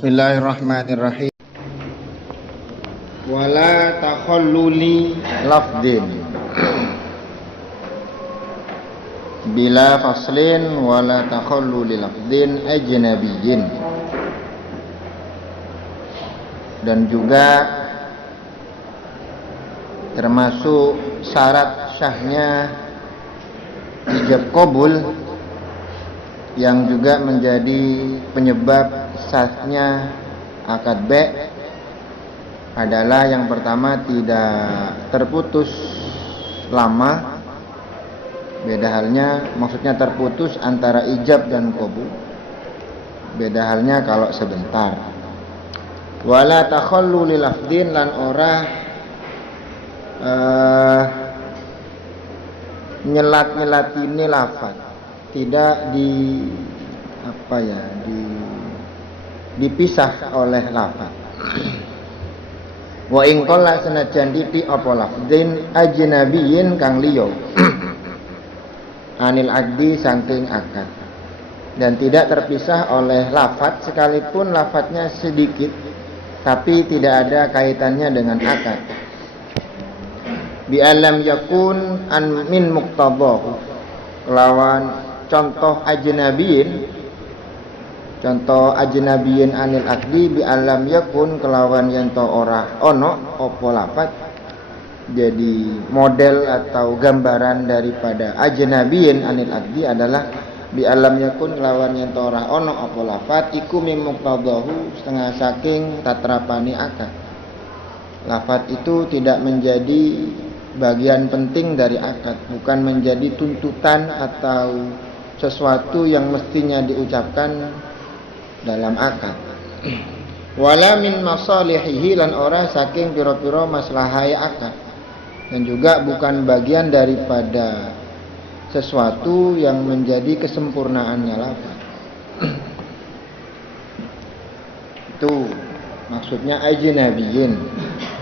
Bismillahirrahmanirrahim. Wala takhalluli lafdin bila faslin wala takhalluli lafdin ajnabiyyin. Dan juga termasuk syarat syahnya ijab qabul yang juga menjadi penyebab sahnya akad be' adalah yang pertama tidak terputus lama. Beda halnya, maksudnya terputus antara ijab dan qabul. Beda halnya kalau sebentar. Wala takhallu lil lafdin, lan ora nyelat-nyelatine lafaz, tidak dipisah oleh lafaz. Wa in qalla sanajan titik apa lafdin ajnabiyyin kang liya anil aqdi saking akad, dan tidak terpisah oleh lafaz sekalipun lafaznya sedikit tapi tidak ada kaitannya dengan akad. Bi alam yakun an min muqtadahu, lawan contoh ajnabiyyin anil aqdi bi alam yakun kelawan yen to ora ono apa lafaz. Jadi model atau gambaran daripada ajnabiyyin anil aqdi adalah bi alam yakun kelawan yen to ora ono apa lafaz iku mim muqtadahu, setengah saking tatrapani akad. Lafaz itu tidak menjadi bagian penting dari akad, bukan menjadi tuntutan atau sesuatu yang mestinya diucapkan dalam akad. Wala min masalihihi, lan ora saking pira-pira maslahai akad, dan juga bukan bagian daripada sesuatu yang menjadi kesempurnaannya lafaz. Itu maksudnya ajnabiyyin.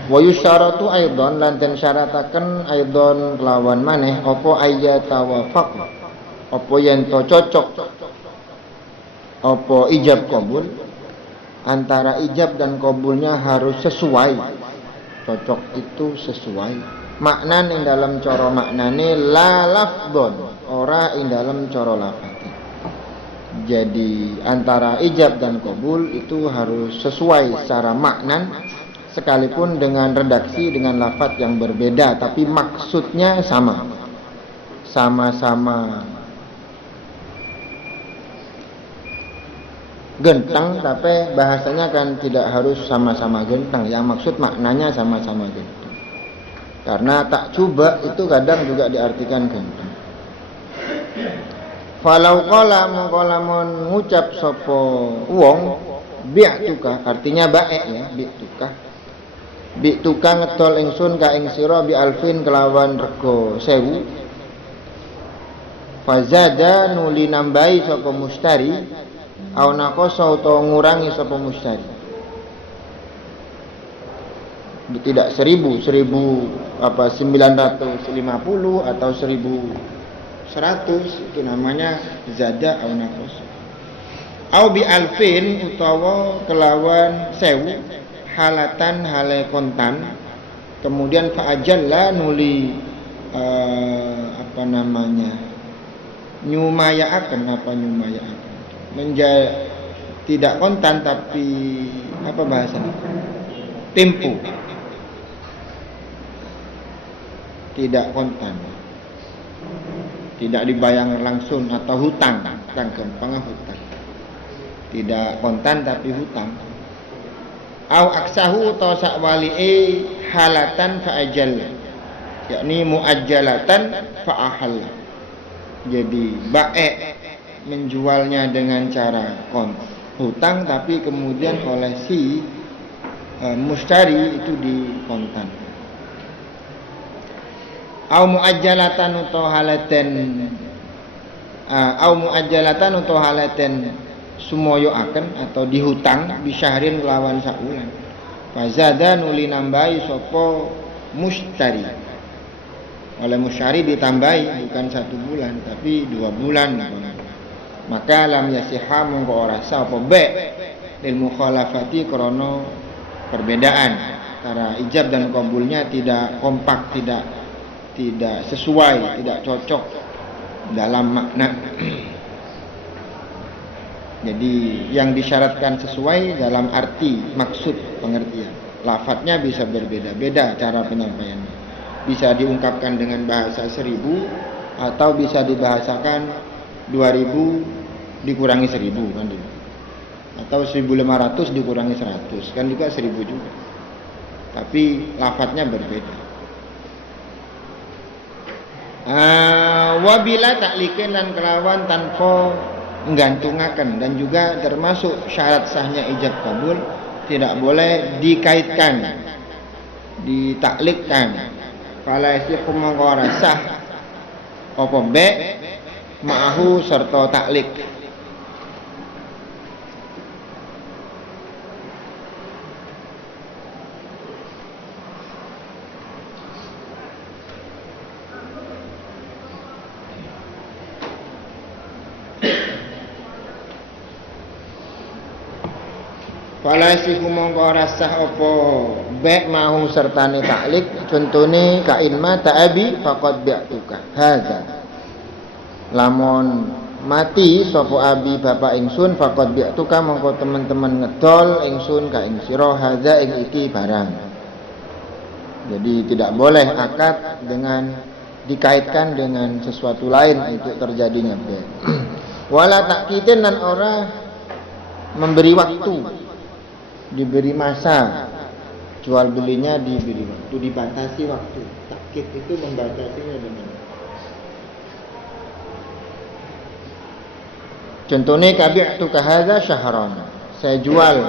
Wa yusyaratu aidan, lan den syarataken aidan lawan maneh apa ayyatawafaq, apa yen to cocok apa ijab qabul, antara ijab dan qabulnya harus sesuai. Cocok itu sesuai makna ing dalam cara maknane, la lafdon ora ing dalam cara lafaz. Jadi antara ijab dan qabul itu harus sesuai secara makna, sekalipun dengan redaksi dengan lafaz yang berbeda, tapi maksudnya sama-sama genteng, tapi bahasanya kan tidak harus sama-sama genteng. Yang maksud maknanya sama-sama genteng, karena tak coba itu kadang juga diartikan genteng. Falau qala mongkolamun ngucap sapa wong bi'tuka, artinya baik ya, bi'tuka ngetol ingsun ka ing sira bi alfin kelawan rego 1000. Fazada nuli nambahi sapa mustari au naqasa utawa ngurangi sapa mustari. Tidak 1000 apa 950 atau 1100, itu namanya zada au naqasa. Au bi alfin utawa kelawan 1000 halatan hale kontan, kemudian fa'ajalla nuli nyumayaaken tidak kontan tapi apa bahasanya, tempo, tidak kontan, tidak dibayar langsung, atau hutang, gampang hutang, tidak kontan tapi hutang. Au aksahu atau sakwali'i halatan fa'ajalla, yakni muajjalatan fa'ahalla. Jadi baik menjualnya dengan cara hutang, tapi kemudian oleh si mustari itu dikontan. Au muajjalatan utawa halaten sumoyo akan atau dihutang bisyahrin lawan saulan. Fazada nuli nambahi sapa mustari, oleh mustari ditambahi bukan 1 bulan tapi 2 bulan. Maka lam yasiha mongko ora sah apa be lil mukhalafati krana perbedaan antara ijab dan qabulnya tidak kompak, tidak sesuai, tidak cocok dalam makna. Jadi yang disyaratkan sesuai dalam arti, maksud, pengertian. Lafadznya bisa berbeda-beda cara penyampaiannya. Bisa diungkapkan dengan bahasa 1000 atau bisa dibahasakan 2000 dikurangi 1000 kan gitu. Atau 1500 dikurangi 100 kan juga 1000 juga. Tapi lafadznya berbeda. Wabila taklikin dan kelawan tanpa menggantungaken, dan juga termasuk syarat sahnya ijab kabul tidak boleh dikaitkan, ditaklikkan. Fala yasihu mangko sah apa be ma'ahu serta taklik. Fala yasihu mangko sah apa be ma'ahu sertane taklik. Contone kain mata abi faqad bi'tuka hadza. Lamun mati sapa abi bapak ingsun faqad bi'tuka mongko teman-teman ngedol ingsun ka ing sira hadza ing iki barang. Jadi tidak boleh akad dengan dikaitkan dengan sesuatu lain untuk terjadinya be. Wala takitin dan ora memberi waktu, diberi masa, jual belinya diberi waktu, dibatasi waktu. Takkit itu membatasinya dengan. Contohnya kabi'tu ka hadza syahran. Saya jual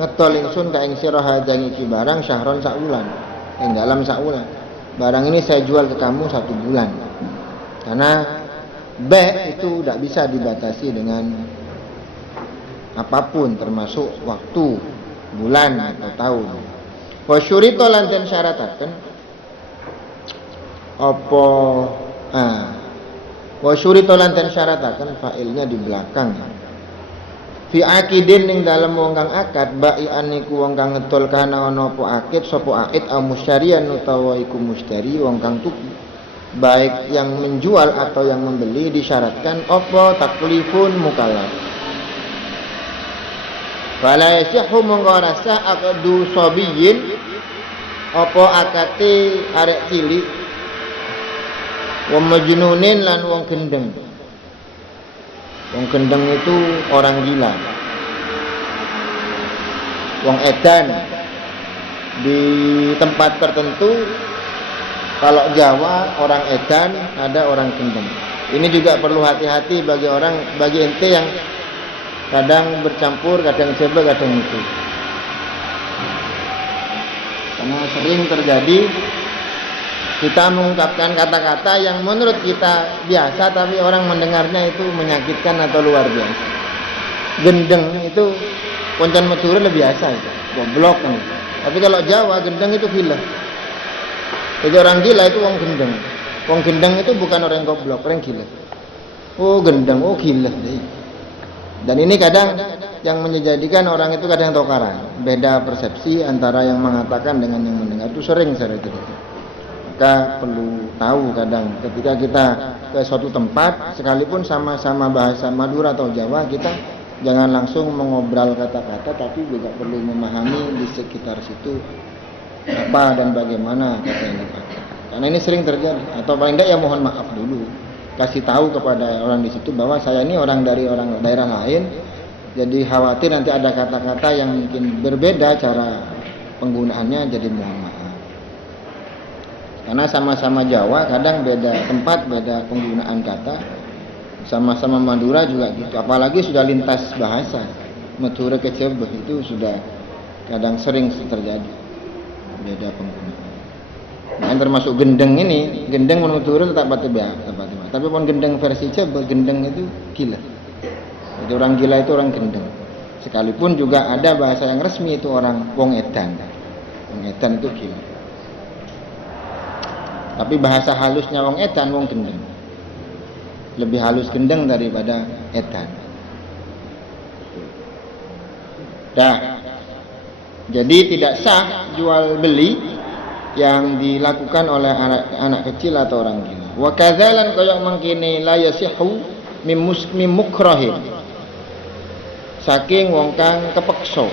ngetol ingsun ka ing sira hadza iki barang syahron sak wulan. Ing dalam sak wulan. Barang ini saya jual ke kamu 1 bulan. Karena be itu tidak bisa dibatasi dengan apapun termasuk waktu, bulan atau tahun. Wa syurita lan den syarataken apa wa syurita lan den syarataken fa'ilnya di belakang. Fi akidin ning dalem wong kang akad bai'an niku wong kang ngedol kana ana apa akid sapa aid au musyarian utawa iku mustari wong kang tuku. Baik yang menjual atau yang membeli disyaratkan apa taklifun mukallaf. Fala yasihu mongko rasa aqdu sabiyin apa akate arek cilik wa majnunin lan wong gendeng. Wong gendeng itu orang gila, wong edan. Di tempat tertentu kalau Jawa orang edan, ada orang gendeng. Ini juga perlu hati-hati bagi ente yang kadang bercampur, kadang coba, kadang itu. Karena sering terjadi kita mengungkapkan kata-kata yang menurut kita biasa, tapi orang mendengarnya itu menyakitkan atau luar biasa. Gendeng itu koncan Madura lebih biasa itu, goblok kan. Tapi kalau Jawa gendeng itu gila. Jadi orang gila itu wong gendeng. Wong gendeng itu bukan orang goblok, orang gila. Oh gendeng, oh gila. Dan ini kadang yang menjadikan orang itu kadang tokaran. Beda persepsi antara yang mengatakan dengan yang mendengar, itu sering saya terjadi. Maka perlu tahu kadang ketika kita ke suatu tempat, sekalipun sama-sama bahasa Madura atau Jawa, kita jangan langsung mengobrol kata-kata, tapi juga perlu memahami di sekitar situ apa dan bagaimana kata yang dipakai. Karena ini sering terjadi. Atau paling tidak ya mohon maaf dulu, kasih tahu kepada orang di situ bahwa saya ini orang dari orang daerah lain, jadi khawatir nanti ada kata-kata yang mungkin berbeda cara penggunaannya, jadi mohon maaf. Karena sama-sama Jawa, kadang beda tempat, beda penggunaan kata. Sama-sama Madura juga gitu. Apalagi sudah lintas bahasa, Madura ke Jawa itu sudah kadang sering terjadi beda penggunaan. Nah, termasuk gendeng ini, gendeng menurut Madura tetap batu-batu. Tapi pun gendeng versi Jawa, gendeng itu gila. Jadi orang gila itu orang gendeng. Sekalipun juga ada bahasa yang resmi itu orang wong edan. Wong edan itu gila. Tapi bahasa halusnya wong edan, wong gendeng. Lebih halus gendeng daripada edan. Dah. Jadi tidak sah jual beli yang dilakukan oleh anak kecil atau orang gila. Wa kadzalan kaya mangkene la yasihu mim mukrahin. Saking wong kang kepeksa,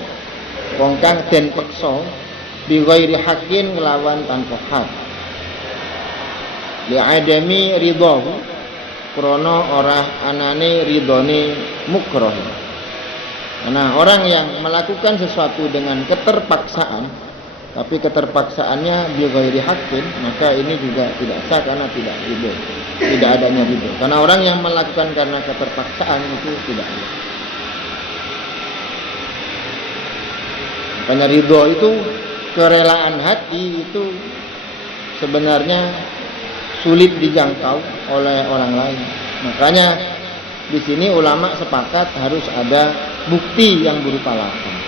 wong kang den peksa bi ghairi haqqin kelawan tanpa hak. Li adami ridahu krana ora anane ridone mukrah. Nah, orang yang melakukan sesuatu dengan keterpaksaan, tapi keterpaksaannya bi ghairi haqqin, maka ini juga tidak sah karena tidak ridho. Tidak adanya ridho. Karena orang yang melakukan karena keterpaksaan itu tidak ada. Makanya ridho itu kerelaan hati itu sebenarnya sulit dijangkau oleh orang lain. Makanya di sini ulama sepakat harus ada bukti yang berupa lafaz.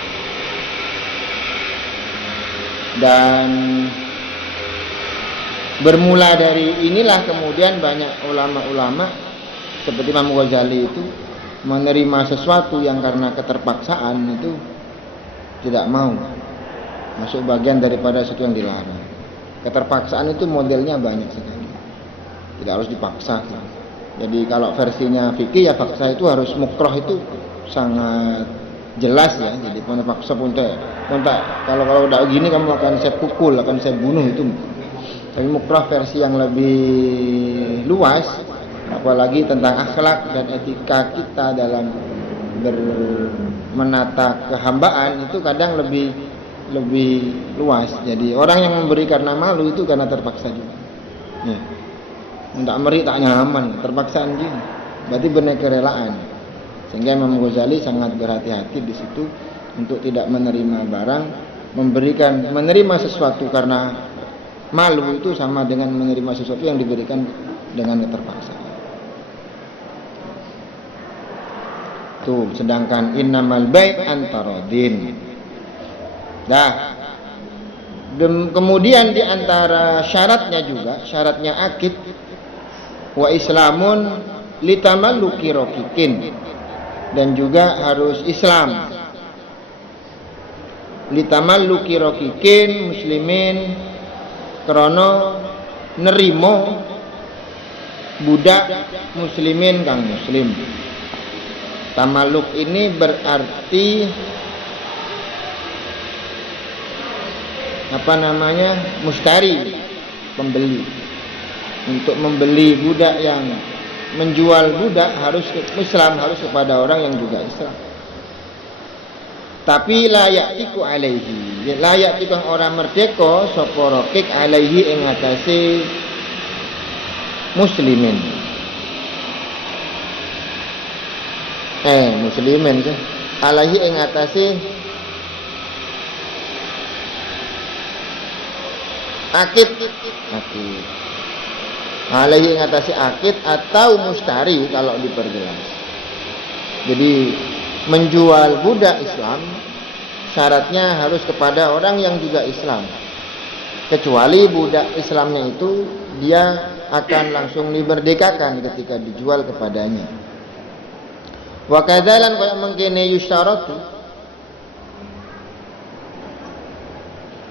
Dan bermula dari inilah kemudian banyak ulama-ulama seperti Imam Ghazali itu menerima sesuatu yang karena keterpaksaan itu tidak mau, masuk bagian daripada sesuatu yang dilarang. Keterpaksaan itu modelnya banyak sekali, tidak harus dipaksa. Jadi kalau versinya fikih ya paksa itu harus mukrah, itu sangat jelas ya. Jadi mana paksa pun kalau udah gini kamu akan saya pukul, akan saya bunuh, itu. Tapi mukrah versi yang lebih luas, apalagi tentang akhlak dan etika kita dalam menata kehambaan, itu kadang lebih luas. Jadi orang yang memberi karena malu itu karena terpaksa juga. Ya. Tidak meri tak nyaman, terpaksaan juga. Berarti benar kerelaan. Sehingga Imam Ghazali sangat berhati-hati di situ untuk tidak menerima barang, menerima sesuatu karena malu itu sama dengan menerima sesuatu yang diberikan dengan keterpaksaan. Tuh, sedangkan innamal bai' antaradin. Nah, kemudian di antara syaratnya juga, syaratnya akid wa islamun litamalluki raqiqin, dan juga harus Islam litamalluki raqiqin muslimin krana nerimo budak muslimin kang muslim. Tamalluk ini berarti mustari, pembeli. Untuk membeli budak, yang menjual budak harus Islam, harus kepada orang yang juga Islam. Tapi layak tiku alaihi, layak tiku orang merdeka sapa raqiq alaihi ing atase muslimin. Muslimin kan alaihi ing atase akid. Alaihi ngatasi akid atau mustari kalau diperjelas. Jadi menjual budak Islam syaratnya harus kepada orang yang juga Islam. Kecuali budak Islamnya itu dia akan langsung dimerdekakan ketika dijual kepadanya. Wa kadzalan kaya mangkene yusyaratu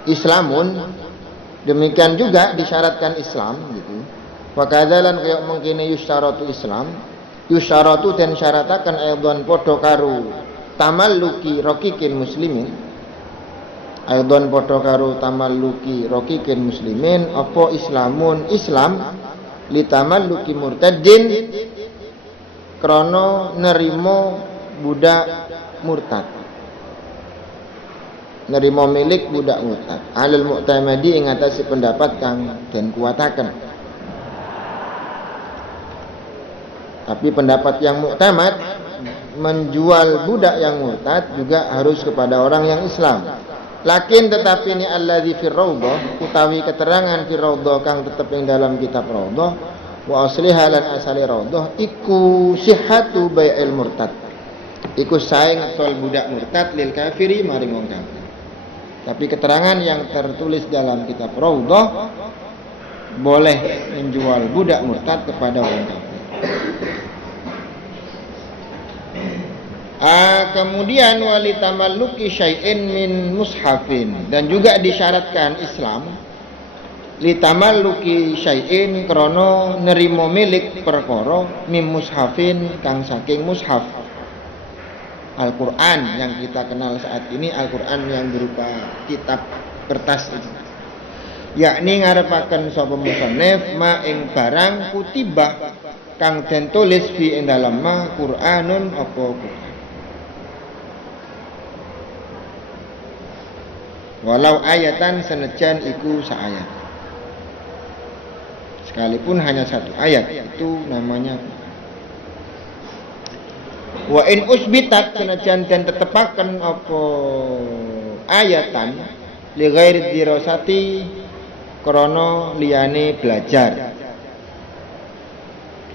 Islamun, demikian juga disyaratkan Islam gitu. Wa kadzalan kaya mangkene yusyaratu Islam, yusyaratu den syarataken aidon padha karo tamalluki raqiqin muslimin, aidon padha karo tamalluki raqiqin muslimin apa islamun Islam litamalluki murtadin krana nerimo budak murtad, nerimo milik budak murtad alal mu'tamadi ing atase pendapat kang den kuwataken. Tapi pendapat yang muktamad, menjual budak yang murtad juga harus kepada orang yang Islam. Lakin tetapi ni alladzi fir raudhah, utawi keterangan fir raudhah kang tetep ing dalam kitab raudhah, wa asliha lan asali raudhah iku sihhatu bai'il murtad. Iku sae ngetol budak murtad lil kafiri maring wong kafir. Tapi keterangan yang tertulis dalam kitab raudhah boleh menjual budak murtad kepada orang kafir. Kemudian walitamalluki syai'in min mushafin, dan juga disyaratkan Islam litamalluki syai'in krono nerimo milik perkara min mushafin kang saking mushaf Al-Quran yang kita kenal saat ini, Al-Quran yang berupa kitab kertas itu, yakni ngarepaken sapa musannif ma ing barang kutibah kang den tulis fi ing dalem ma Qur'anun apa Qur'an, walau ayatan senajan iku saayat, sekalipun hanya satu ayat, itu namanya. Wa in usbitat senajan den tetepaken apa ayatan li ghairi dirasati krana liyane belajar,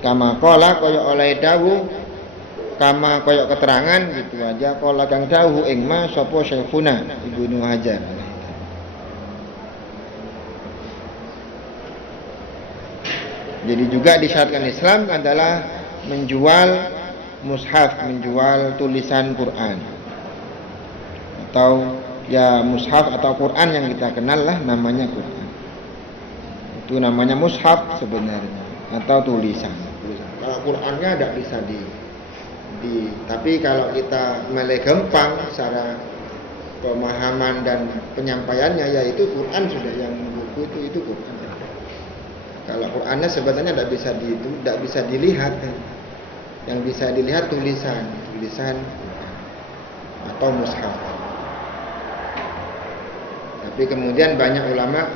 kama qala kaya oleh dawuh, kama kaya keterangan gitu aja qala kang dawuh ing ma sapa Syekhuna Ibnu Hajar. Jadi juga disyaratkan Islam adalah menjual mushaf, menjual tulisan Quran, atau ya mushaf atau Quran yang kita kenal lah namanya Quran. Itu namanya mushaf sebenarnya, atau tulisan. Kalau Qurannya tidak bisa tapi kalau kita mulai gampang secara pemahaman dan penyampaiannya, yaitu Quran sudah, yang buku itu Quran. Kalau Qurannya sebenarnya tidak bisa dilihat. Yang bisa dilihat tulisan atau mushaf. Tapi kemudian banyak ulama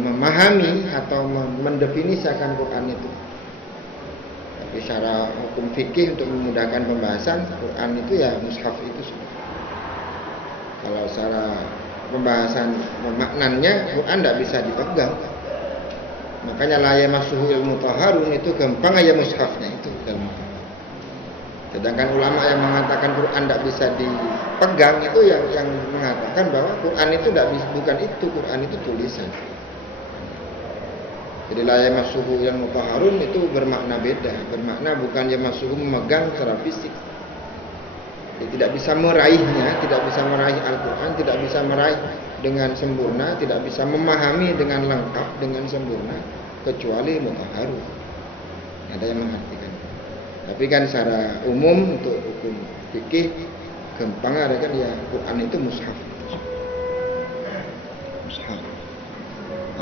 memahami atau mendefinisikan Quran itu. Tapi secara hukum fikih untuk memudahkan pembahasan, Quran itu ya mushaf itu sudah. Kalau secara pembahasan maknanya, Quran tidak bisa dipegang. Makanya la yamassuhu ilmu taharun, itu gampang aja mushafnya itu gampang. Sedangkan ulama yang mengatakan Quran tidak bisa dipegang itu yang mengatakan bahwa Quran itu bukan itu, Quran itu tulisan. Jadi la yamassuhu ilmu taharun itu bermakna beda, bermakna bukan yamassuhu memegang secara fisik. Jadi tidak bisa meraihnya, tidak bisa meraih Al-Quran, tidak bisa meraih dengan sempurna, tidak bisa memahami dengan lengkap, dengan sempurna, kecuali mutahharun. Ada yang mengartikan. Tapi kan secara umum untuk hukum fikih gampang ada kan ya, Quran itu mushaf. Mushaf.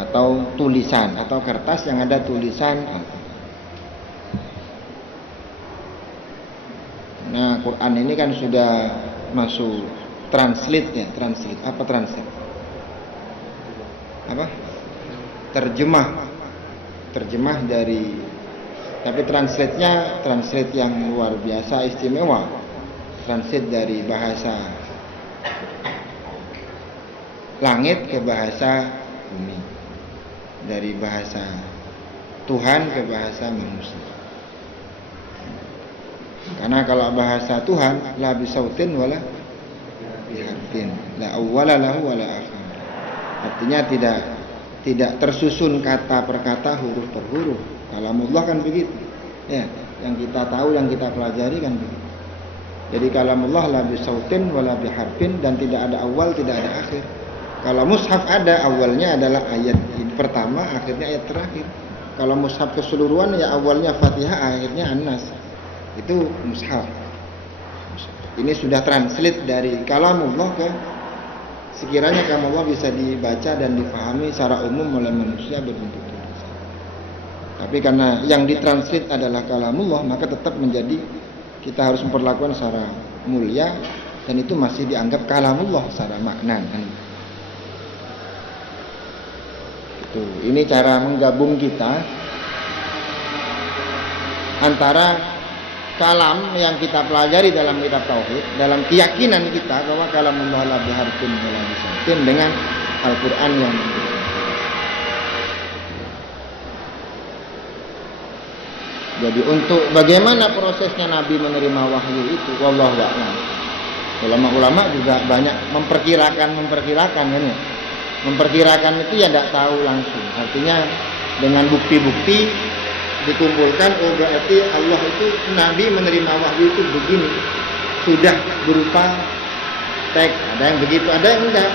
Atau tulisan, atau kertas yang ada tulisan Al-Quran. Nah, Quran ini kan sudah masuk translate ya, translate. Apa translate? Apa? Terjemah dari, tapi translate-nya translate yang luar biasa istimewa. Translate dari bahasa langit ke bahasa bumi. Dari bahasa Tuhan ke bahasa manusia. Karena kalau bahasa Tuhan la bisautin wala biharfin, la awwala lahu wala akhir. Artinya tidak tersusun kata per kata, huruf per huruf. Kalamullah kan begitu. Ya, yang kita tahu, yang kita pelajari kan begitu. Jadi kalamullah la bisautin wala biharfin, dan tidak ada awal, tidak ada akhir. Kalau mushaf ada, awalnya adalah ayat pertama, akhirnya ayat terakhir. Kalau mushaf keseluruhan ya awalnya Fatihah, akhirnya An-Nas. Itu mushaf. Ini sudah translate dari kalamullah ke, sekiranya kalamullah bisa dibaca dan difahami secara umum oleh manusia berbentuk tulisan. Tapi karena yang ditranslate adalah kalamullah, maka tetap menjadi, kita harus memperlakukan secara mulia, dan itu masih dianggap kalamullah secara makna. Itu. Ini cara menggabung kita antara kalam yang kita pelajari dalam kitab tauhid, dalam keyakinan kita bahwa kalamullah la biharfin wala bisautin, dengan Al-Quran yang jadi untuk bagaimana prosesnya Nabi menerima wahyu itu, wallahu a'lam. Ulama-ulama juga banyak memperkirakan kan ya. Memperkirakan itu ya tidak tahu langsung. Artinya dengan bukti-bukti dikumpulkan, oh berarti Allah itu, Nabi menerima wahyu itu begini, sudah berupa teks, ada yang begitu, ada yang enggak.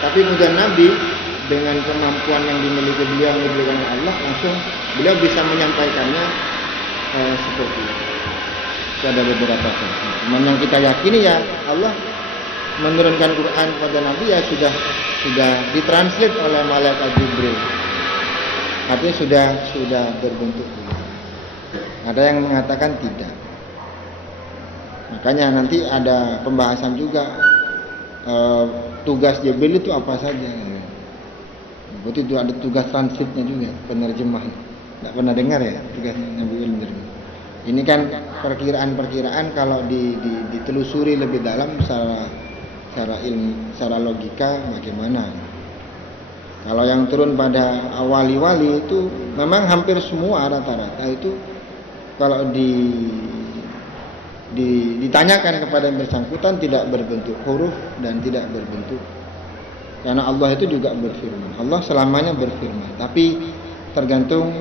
Tapi kemudian Nabi dengan kemampuan yang dimiliki beliau yang diberikan oleh Allah, langsung beliau bisa menyampaikannya seperti itu. Itu ada beberapa versi. Cuman yang kita yakini ya Allah menurunkan Quran kepada Nabi ya sudah ditranslate oleh malaikat Jibril. Artinya sudah berbentuk. Ada yang mengatakan tidak. Makanya nanti ada pembahasan juga tugas Jibril itu apa saja. Berarti itu ada tugas transitnya juga, penerjemah. Tidak pernah dengar ya tugas Nabi menerjemah. Ini kan perkiraan kalau ditelusuri lebih dalam secara ilmu, secara logika bagaimana. Kalau yang turun pada wali-wali itu memang hampir semua rata-rata itu kalau ditanyakan kepada yang bersangkutan tidak berbentuk huruf dan tidak berbentuk. Karena Allah itu juga berfirman. Allah selamanya berfirman, tapi tergantung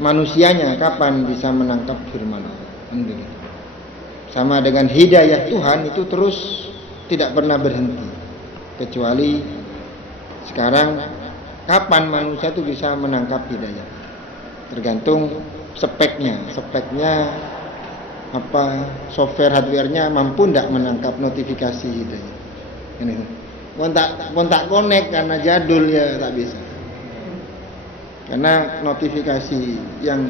manusianya kapan bisa menangkap firman Allah. Sama dengan hidayah Tuhan itu terus tidak pernah berhenti. Kecuali sekarang kapan manusia itu bisa menangkap hidayah. Tergantung speknya apa, software hardware-nya mampu tidak menangkap notifikasi hidayah. Ini. Kontak connect karena jadul ya tak bisa. Karena notifikasi yang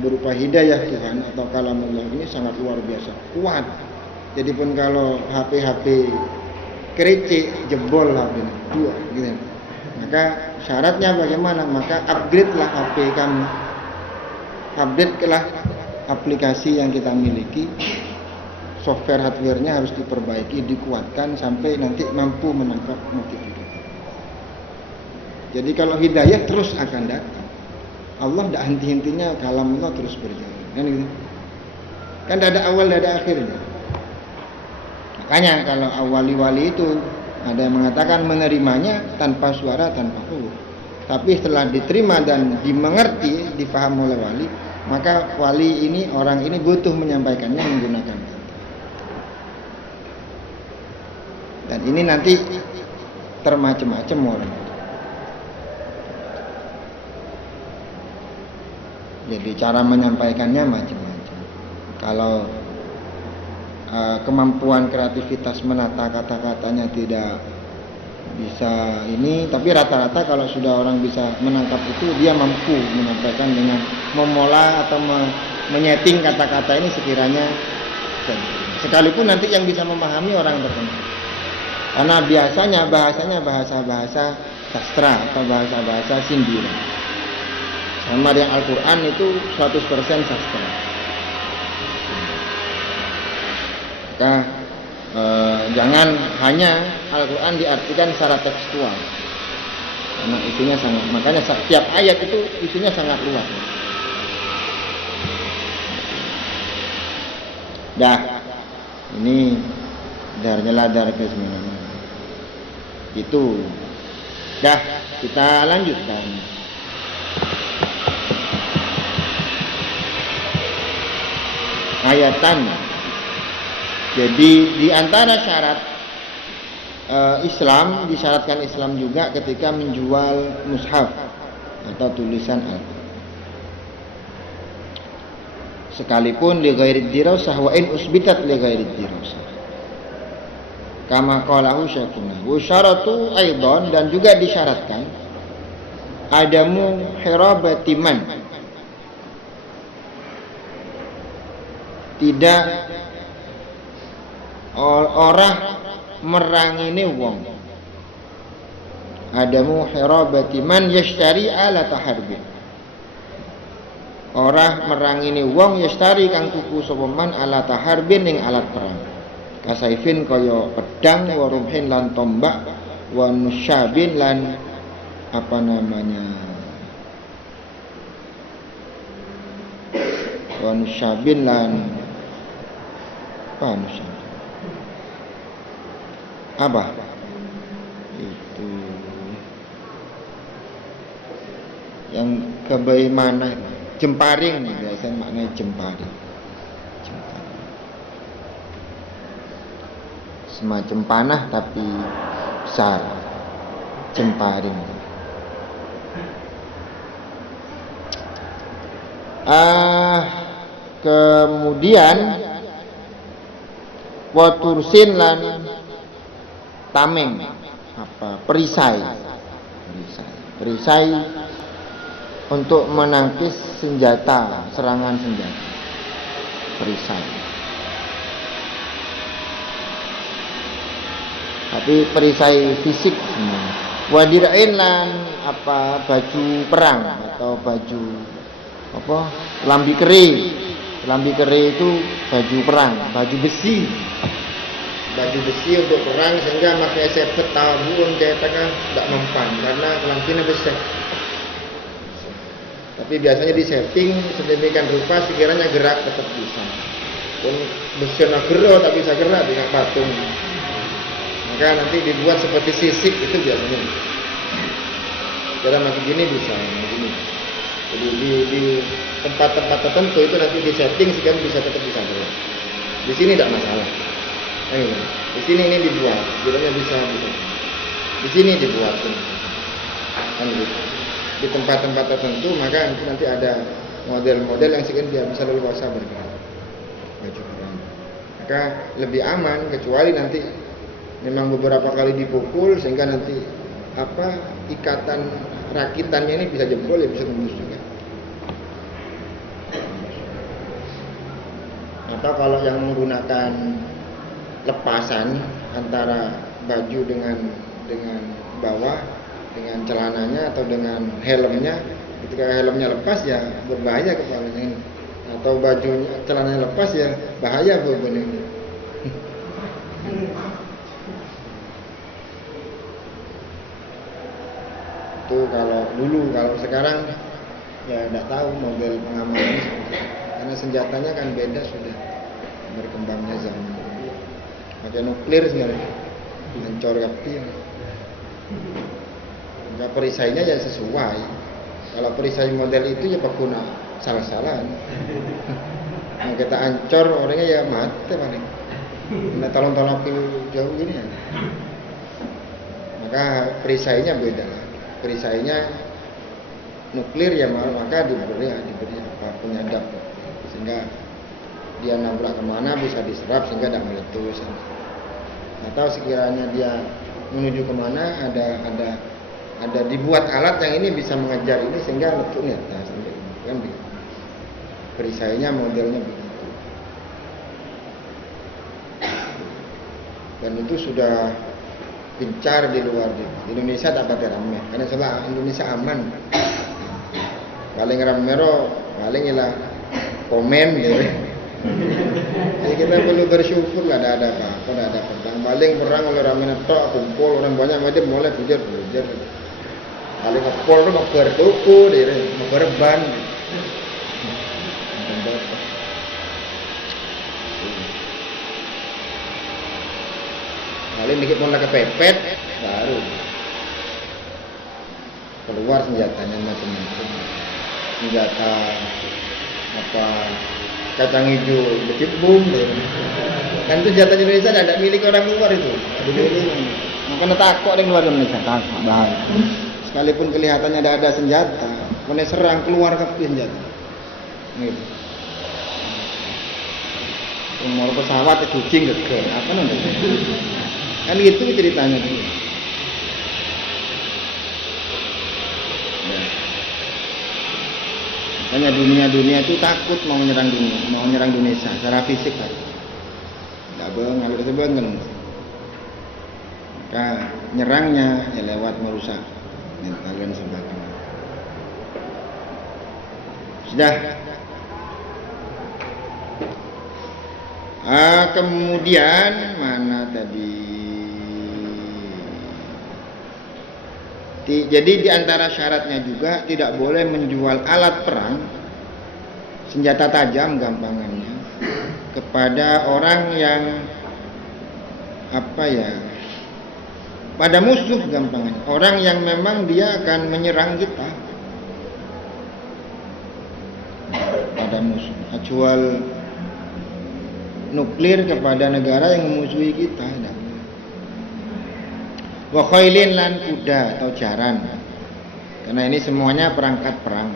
berupa hidayah Tuhan atau kalamullah ini sangat luar biasa kuat. Jadi pun kalau HP kericik jebol HP-nya dua gitu. Maka syaratnya bagaimana? Maka upgrade lah HP kamu. Update lah aplikasi yang kita miliki. Software hardware-nya harus diperbaiki, dikuatkan sampai nanti mampu menangkap notifikasi. Jadi kalau hidayah terus akan datang. Allah tidak henti-hentinya, kalam Allah terus berjalan. Kan gitu. Kan tidak ada awal, tidak ada akhirnya. Makanya kalau wali-wali itu ada yang mengatakan menerimanya tanpa suara, tanpa huruf. Tapi setelah diterima dan dimengerti, difaham oleh wali, maka wali ini, orang ini butuh menyampaikannya menggunakan kata. Dan ini nanti termacam-macam orang. Jadi cara menyampaikannya macam-macam. Kalau kemampuan kreativitas menata kata-katanya tidak bisa ini, tapi rata-rata kalau sudah orang bisa menangkap itu, dia mampu menyampaikan dengan memola atau menyeting kata-kata ini sekiranya. Sekalipun nanti yang bisa memahami orang tertentu. Karena biasanya bahasanya bahasa-bahasa sastra atau bahasa-bahasa sindiran. Sama dengan Al-Quran itu 100% sastra. Maka jangan hanya Al-Quran diartikan secara tekstual. Karena isunya sangat, makanya setiap ayat itu isunya sangat luas. Dah, ini dar ke-9. Itu dah, kita lanjutkan. Ayatan. Jadi di antara syarat Islam, disyaratkan Islam juga ketika menjual mushaf atau tulisan Al-Quran. Sekalipun li ghairi dirasah wa in usbitat li ghairi dirasah. Kama qalahu Syekhuna. Wa syaratu aidan, dan juga disyaratkan adamu hirabatiman. Tidak orang merangini wong. Adamu hirabatiman yashtari ala taharbin. Orang merangini wong yashtari kang tuku sapa man ala taharbin ing alat perang. Kasaifin kaya pedang, warumhin lan tombak, wa nusyabin lan apa namanya, wa nusyabin lan apa nusyabin apa itu yang kebagaimana Jemparing biasanya maknanya jemparing. Semacam panah tapi besar. Jemparing. Kemudian watursin lan tameng, perisai untuk menangkis senjata, serangan senjata, perisai. Tapi perisai fisik semua. Wadirain lan baju perang atau baju lambi keri. Lambi keri itu baju perang, baju besi untuk perang, sehingga makanya sepet tabun cetaknya tidak mempan karena kelampinya besar. Tapi biasanya di setting sedemikian rupa sekiranya gerak tetap bisa. Pun besarnya gerak tak bisa gerak dengan patung. Maka nanti dibuat seperti sisik itu biasanya. Cara masih gini bisa, begini. Jadi di tempat-tempat tertentu itu nanti di setting sehingga bisa tetap bisa gerak. Di sini tidak masalah. Di sini ini dibuat, sekiranya bisa. Di sini dibuat. Kan gitu. Di tempat-tempat tertentu maka nanti ada model-model yang sekiranya dia bisa leluasa bergerak. Baju perang. Maka lebih aman kecuali nanti memang beberapa kali dipukul sehingga nanti ikatan rakitannya ini bisa jebol, ya bisa tembus juga. Atau kalau yang menggunakan lepasan antara baju dengan bawah, dengan celananya atau dengan helmnya, ketika helmnya lepas ya berbahaya kepalanya ini. Atau bajunya celananya lepas ya bahaya beban ini. Itu kalau dulu, kalau sekarang ya tidak tahu model pengamanan karena senjatanya kan beda sudah berkembangnya zaman. Pakai nuklir sebenarnya, hancur api. Enggak, perisainya ya sesuai. Kalau perisai model itu ya pengguna salah-salahan. Kalau kita ancor orangnya ya mati paling. Nah, tolong-tolong jauh gini ya. Maka perisainya beda. Perisainya nuklir ya maka diberi penyadap sehingga dia nabrak kemana bisa diserap sehingga tidak meletus. Atau sekiranya dia menuju kemana ada dibuat alat yang ini bisa mengejar ini sehingga letusnya kan begitu. Perisainya modelnya begitu. Dan itu sudah gencar di luar. Di Indonesia tak pakai rame karena sebab Indonesia aman. Paling ramero paling ialah komen gitu. Jadi kita perlu bersyukur lah ada apa-apa, ada perang. Paling perang oleh rame tok kumpul orang banyak macam mulai bujar. Paling kumpul tu mau bertuku deh, mau berban. Paling dikit pun lagi kepepet baru keluar senjatanya macam-macam. Senjata kacang hijau, becit bom, kan itu senjata Indonesia ada milik orang luar itu. Makanya takut yang luar Indonesia takut bahaya. Sekalipun kelihatannya ada senjata, kena serang keluar ke senjata. Gitu. Umur pesawat itu kucing geger, apa nanti? Kan gitu ceritanya dulu. Makanya dunia itu takut mau menyerang Indonesia secara fisik kan. Enggak bengal itu bengal. Maka nyerangnya ya lewat merusak mental dan sebagainya. Sudah. Kemudian mana tadi? Jadi di antara syaratnya juga tidak boleh menjual alat perang, senjata tajam gampangannya, kepada orang yang pada musuh gampangannya, orang yang memang dia akan menyerang kita. ada musuh. Jual nuklir kepada negara yang memusuhi kita. Wa khailin lan kuda atau jaran. Karena ini semuanya perangkat perang,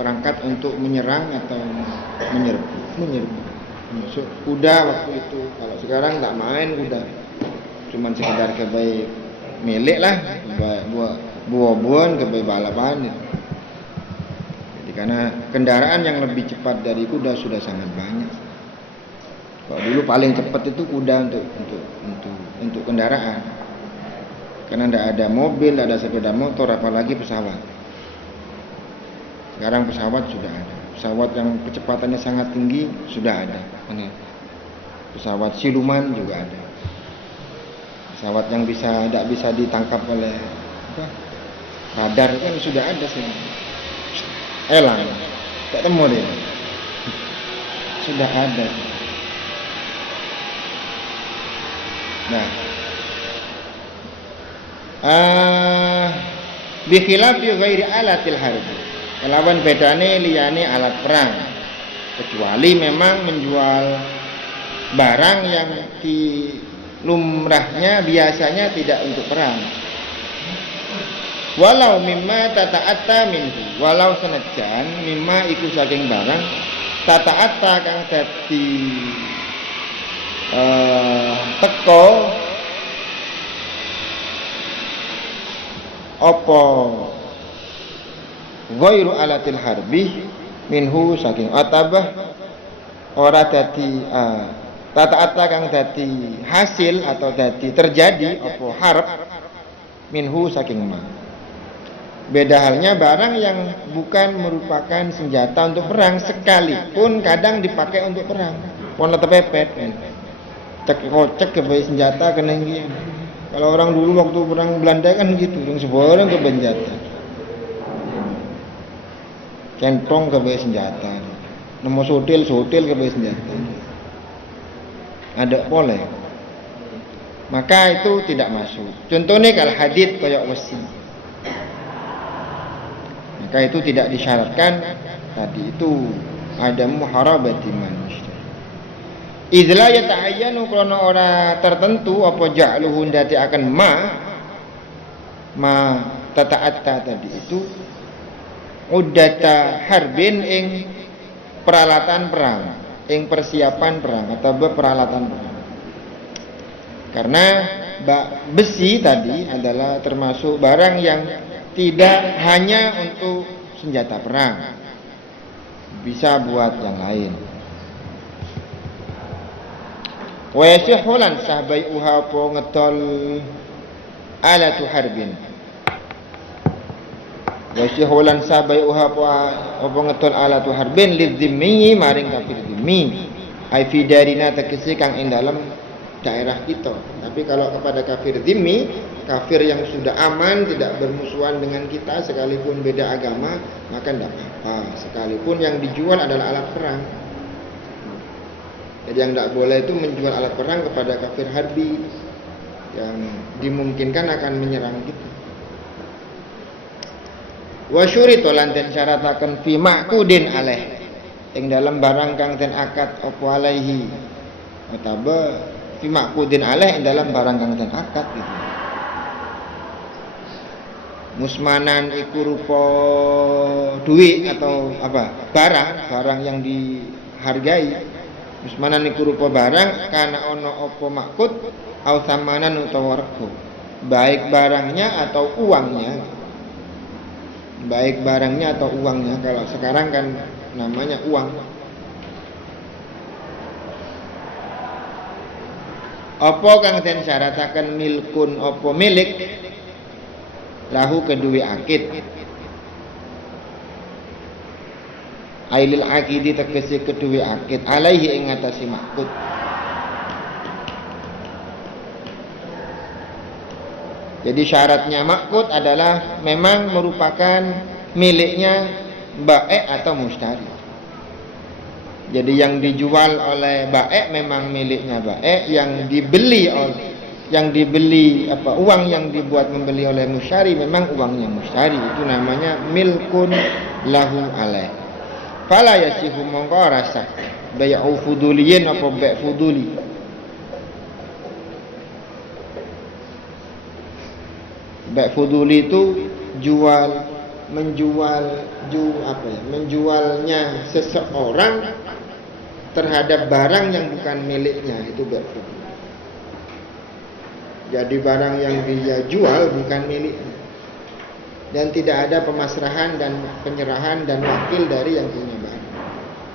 perangkat untuk menyerang atau menyerbu. Kuda waktu itu, kalau sekarang tak main kuda, cuman sekedar kebaik milik lah, buah-buahan kebaik balapan. Jadi karena kendaraan yang lebih cepat dari kuda sudah sangat banyak. Kalau dulu paling cepat itu kuda untuk kendaraan. Karena tidak ada mobil, tidak ada sepeda motor, apalagi pesawat. Sekarang pesawat sudah ada. Pesawat yang kecepatannya sangat tinggi sudah ada. Pesawat siluman juga ada. Pesawat yang tidak bisa ditangkap oleh radar kan sudah ada sini. Elang, tak temu dia. Sudah ada. Nah, bikhilafi ghairi alatil harbi. Kelawan bedane liyane alat perang. Kecuali memang menjual barang yang di lumrahnya biasanya tidak untuk perang. Walau mimma tata'atta minhu, walau senajan mimma iku saking barang tata'atta kang dadi teko apa ghairu alatil harbi minhu saking atabah ora dadi tata-tata kang dadi hasil atau dadi terjadi apa harb minhu saking ma. Beda halnya barang yang bukan merupakan senjata untuk perang sekalipun kadang dipakai untuk perang. Pon tepepet. Cek kocek ke senjata kena ini. Kalau orang dulu waktu perang Belanda kan gitu, yang sebarang ke senjata. Centong ke senjata. Nemu sotil ke senjata. Ada boleh. Maka itu tidak masuk. Contohnya kalau hadits kayak wasi. Maka itu tidak disyaratkan tadi itu ada muharabati manusia. Idza ya ta'ayyanu krana ora tertentu apa ja'luhu ndati akan ma tata'atta tadi itu uddata harbin ing peralatan perang, ing persiapan perang atau peralatan perang. Karena besi tadi adalah termasuk barang yang tidak hanya untuk senjata perang, bisa buat yang lain. Wa yasihu lan sahbai uha po ngedol alatu harbin. Wa yasihu lan sahbai uha po ngedol alatu harbin lidzimmi maring kafir dzimmi. Ai fi darina tegese kang ing dalem daerah kita. Tapi kalau kepada kafir dzimmi, kafir yang sudah aman, tidak bermusuhan dengan kita sekalipun beda agama, maka tidak apa-apa. Sekalipun yang dijual adalah alat perang. Jadi yang tidak boleh itu menjual alat perang kepada kafir harbi yang dimungkinkan akan menyerang kita. Wa syurita lan den syarataken fi ma'qudin alaih ing dalam barang kang den akad apa alaihi ataba fi ma'qudin alaih ing dalam barang kang den akad gitu. Musmanan iku rupa duit atau apa? Barang yang dihargai. Musmanan iku rupa barang kana ono apa makud au samanan utawa rego. Baik barangnya atau uangnya. Baik barangnya atau uangnya. Kalau sekarang kan namanya uang. Apa kang den syarataken milkun apa milik lahu kedue akid. Ailil akidi tegese kedue akid alaihi ing ngatasi makud. Jadi syaratnya makud adalah memang merupakan miliknya baik atau mustari. Jadi yang dijual oleh baik memang miliknya baik, yang dibeli uang yang dibuat membeli oleh musyari memang uangnya musyari. Itu namanya milkun lahu alaih. fala yasihu mongko ora sah bai'u fuduliyin apa bai' fuduli. Bai' fuduli itu menjualnya seseorang terhadap barang yang bukan miliknya, itu bai' fuduli. Jadi barang yang dia jual bukan miliknya dan tidak ada pemasrahan dan penyerahan dan wakil dari yang punya barang,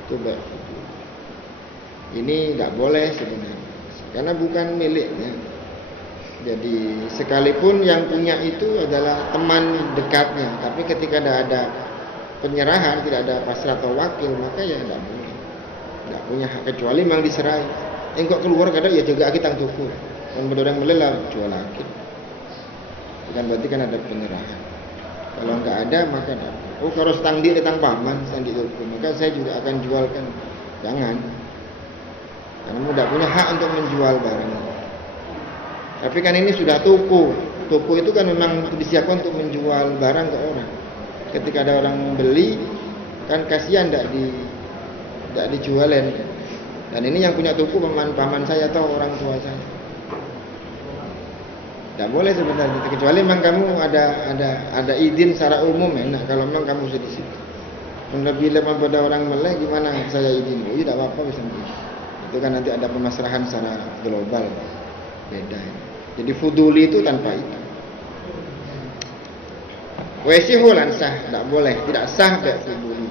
itu bai' fuduli. Ini tidak boleh sebenarnya karena bukan miliknya. Jadi sekalipun yang punya itu adalah teman dekatnya, tapi ketika ada penyerahan, tidak ada pasrah atau wakil, maka ya tidak boleh, tidak punya hak kecuali memang diserai. Engkau keluar kadang ya juga kita tuku, kan orang beli lah jual lagi. Bukan berarti kan ada penyerahan. Kalau enggak ada maka tidak. Oh kalau setang dia datang paman, setang dia tuku, maka saya juga akan jualkan. Jangan, karena tidak punya hak untuk menjual barang. Tapi kan ini sudah tuku. Tuku itu kan memang disiapkan untuk menjual barang ke orang. Ketika ada orang beli, kan kasihan tidak dijualin. Dan ini yang punya tuku paman saya atau orang tua saya. Tidak boleh sebenarnya. Kecuali memang kamu ada izin secara umum enak. Kalau memang kamu sedikit. Lebih pada orang meleh gimana saya izin? Oh, tidak apa-apa bisa. Itu kan nanti ada pemasrahan secara global. Beda ya. Jadi fuduli itu tanpa itu. Wesihulan sah, tidak boleh, tidak sah bai' fuduli.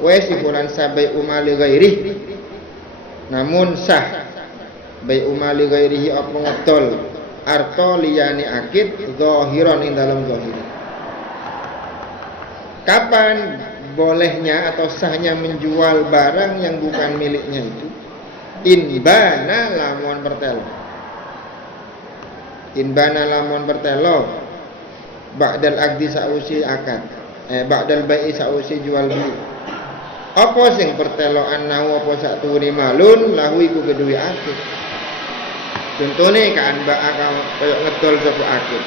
Wesihulan sah bai'u mali ghairih. Namun sah bai'u mali ghairihi apa ngedol arto liyane akid zahiran ing dalam zahir. Kapan bolehnya atau sahnya menjual barang yang bukan miliknya itu? Inbana lamun pertelo. Inbana lamun bertelo ba'dal akdi sausi akad ba'dal bai'i sausi jual beli. Apa sing bertelo annahu apa satune malun lahu iku kedue akid. Contone kan kaya ngedol sapa akid.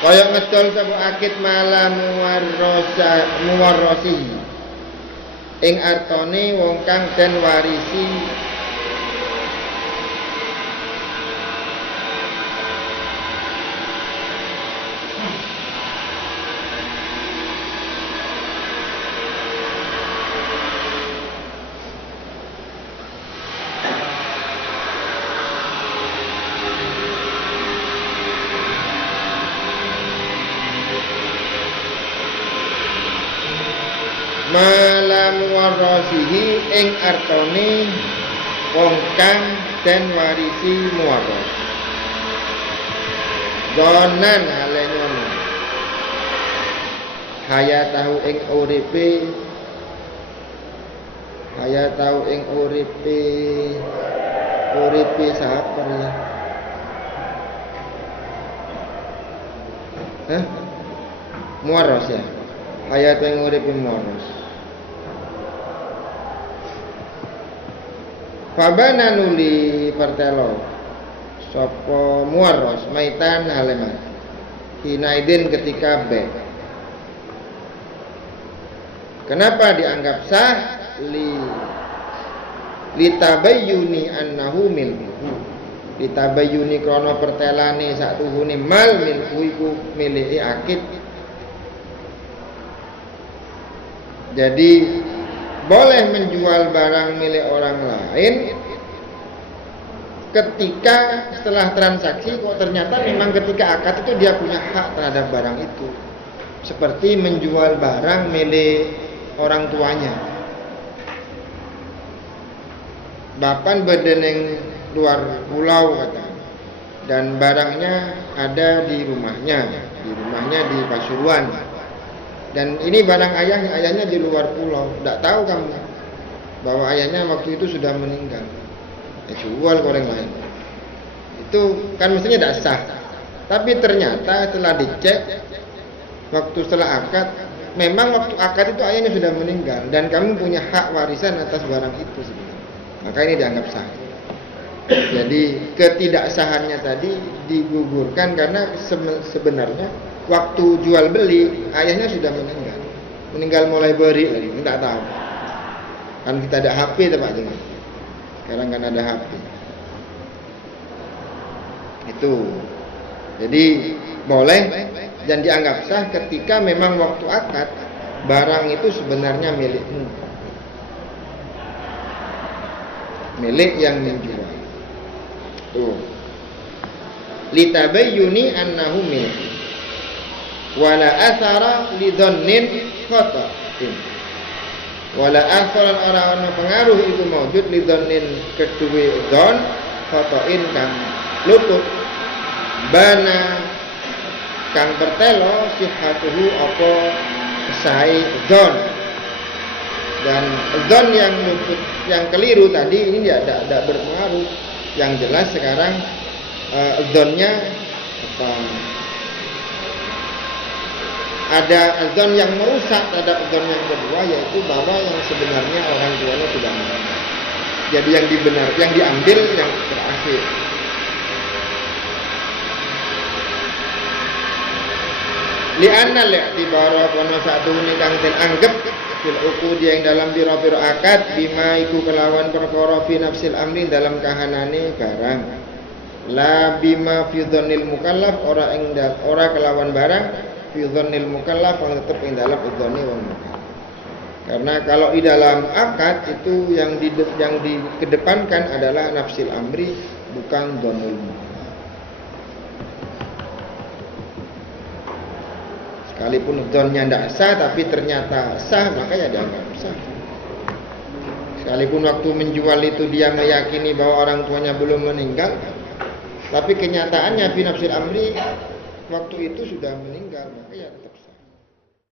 Kaya ngedol sapa akid malam muwarrasi. Ing artone wong kang den warisi malam warasihi ing artone wong kang den warisi muwaros donan halenyono hayatahu ing uripe sapa ya muwaros ya hayat yang uripe muwaros. Fabana nuli pertelo sapa muwaros maitan haleman hinaidin ketika be. Kenapa dianggap sah? Litabayyuni annahu milkuhu. Litabayyuni krana pertelane satuhune mal milku iku miliki akid. Jadi boleh menjual barang milik orang lain ketika setelah transaksi kok ternyata memang ketika akad itu dia punya hak terhadap barang itu. Seperti menjual barang milik orang tuanya. Bapan berdeneng luar pulau katanya. Dan barangnya ada di rumahnya di Pasuruan. Dan ini barang ayahnya di luar pulau. Tidak tahu kamu bahwa ayahnya waktu itu sudah meninggal. Jual ke orang lain. Itu kan mestinya tidak sah. Tapi ternyata setelah dicek waktu setelah akad, memang waktu akad itu ayahnya sudah meninggal dan kamu punya hak warisan atas barang itu sebenarnya. Maka ini dianggap sah. Jadi ketidaksahannya tadi digugurkan karena sebenarnya waktu jual beli ayahnya sudah meninggal. meninggal mulai beri lagi, tidak tahu. Kan kita ada HP tuh Pak Jengan. Sekarang kan ada HP. Itu. Jadi boleh dan dianggap sah ketika memang waktu akad barang itu sebenarnya milikmu. Milik yang menjual. Tuh. Litabayyuni annahu milik. Wala athara lidhannin khata'in. Wala athara orang pengaruh itu maujud lidhannin kedua dhon khata'in kang luput bana kang pertelo sihatuhu apa sae dhon. Dan dhon yang luput yang keliru tadi ini tidak berpengaruh. Yang jelas sekarang dhonnya apa? Ada dhon yang merusak terhadap dhon yang kedua, yaitu bahwa yang sebenarnya orang tuanya tidak mau. Jadi yang diambil yang terakhir. Li'anna li'tibara kono satu nikang den anggep fil uqud yang dalam pira-pira akad bima iku kelawan perkara fi nafsil amri dalam kahanane barang. La bima fi dhannil mukallaf ora kelawan barang fi dhannil mukallaf kang tetep ing dalam dzanni wong mukallaf. Karena kalau di dalam akad itu yang dikedepankan adalah nafsil amri bukan dhannul mukallaf. Sekalipun dzonnya tidak sah tapi ternyata sah, maka ya dianggap sah. Sekalipun waktu menjual itu dia meyakini bahwa orang tuanya belum meninggal, tapi kenyataannya fi nafsil amri waktu itu sudah meninggal, maka ya tetap sah.